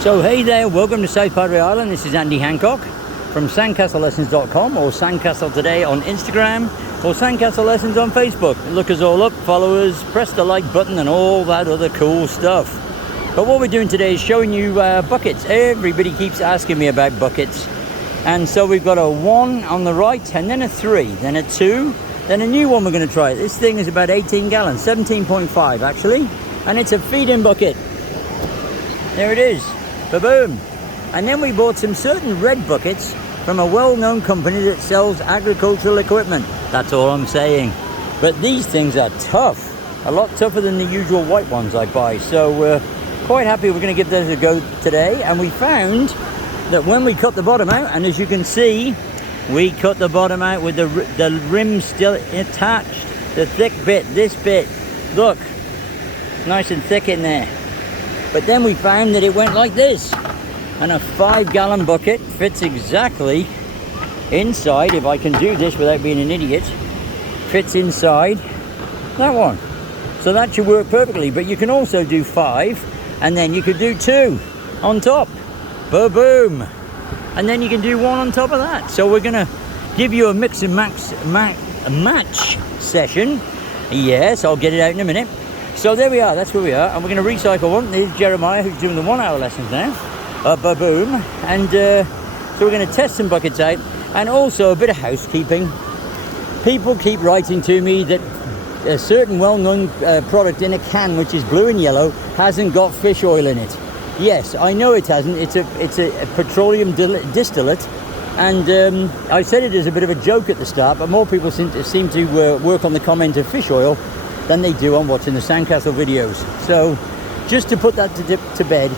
So hey there, welcome to South Padre Island. This is Andy Hancock from sandcastlelessons.com, or Sandcastle Today on Instagram, or Sandcastle Lessons on Facebook. Look us all up, follow us, press the like button and all that other cool stuff. But what we're doing today is showing you buckets. Everybody keeps asking me about buckets. And so we've got a 1 on the right, and then a 3, then a 2, then a new one we're going to try. This thing is about 18 gallons, 17.5 actually, and it's a feed-in bucket. There it is. Ba-boom. And then we bought some certain red buckets from a well-known company that sells agricultural equipment. That's all I'm saying. But these things are tough. A lot tougher than the usual white ones I buy. So we're quite happy we're going to give those a go today. And we found that when we cut the bottom out, and as you can see, we cut the bottom out with the rim still attached. The thick bit, this bit, look, nice and thick in there. But then we found that it went like this, and a 5-gallon bucket fits exactly inside, if I can do this without being an idiot, fits inside that one. So that should work perfectly, but you can also do 5, and then you could do 2 on top. Boom! And then you can do 1 on top of that. So we're gonna give you a mix and match session. Yes, I'll get it out in a minute. So there we are, that's where we are, and we're going to recycle one. There's Jeremiah, who's doing the 1-hour lessons now. Boom. And so we're going to test some buckets out, and also a bit of housekeeping. People keep writing to me that a certain well-known product in a can, which is blue and yellow, hasn't got fish oil in it. Yes, I know it hasn't. It's a petroleum distillate, and I said it as a bit of a joke at the start, but more people seem to work on the comment of fish oil than they do on watching the Sandcastle videos. So just to put that to bed,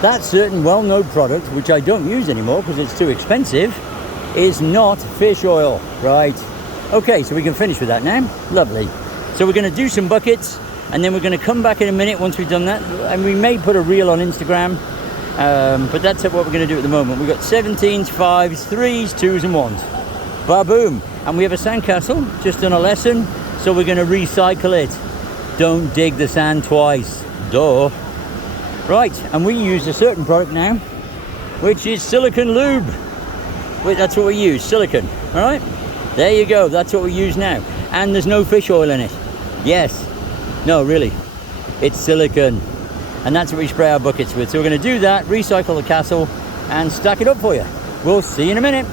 that certain well-known product, which I don't use anymore because it's too expensive, is not fish oil. Right. Okay, so we can finish with that now. Lovely. So we're going to do some buckets, and then we're going to come back in a minute once we've done that, and we may put a reel on Instagram, but that's what we're going to do at the moment. We've got 17s, 5s, 3s, 2s and 1s. Ba-boom. And we have a sandcastle, just done a lesson. So we're going to recycle it. Don't dig the sand twice. Duh. Right, and we use a certain product now, which is silicone lube. Wait, that's what we use, silicone. All right, there you go. That's what we use now. And there's no fish oil in it. Yes. No, really. It's silicone. And that's what we spray our buckets with. So we're going to do that, recycle the castle, and stack it up for you. We'll see you in a minute.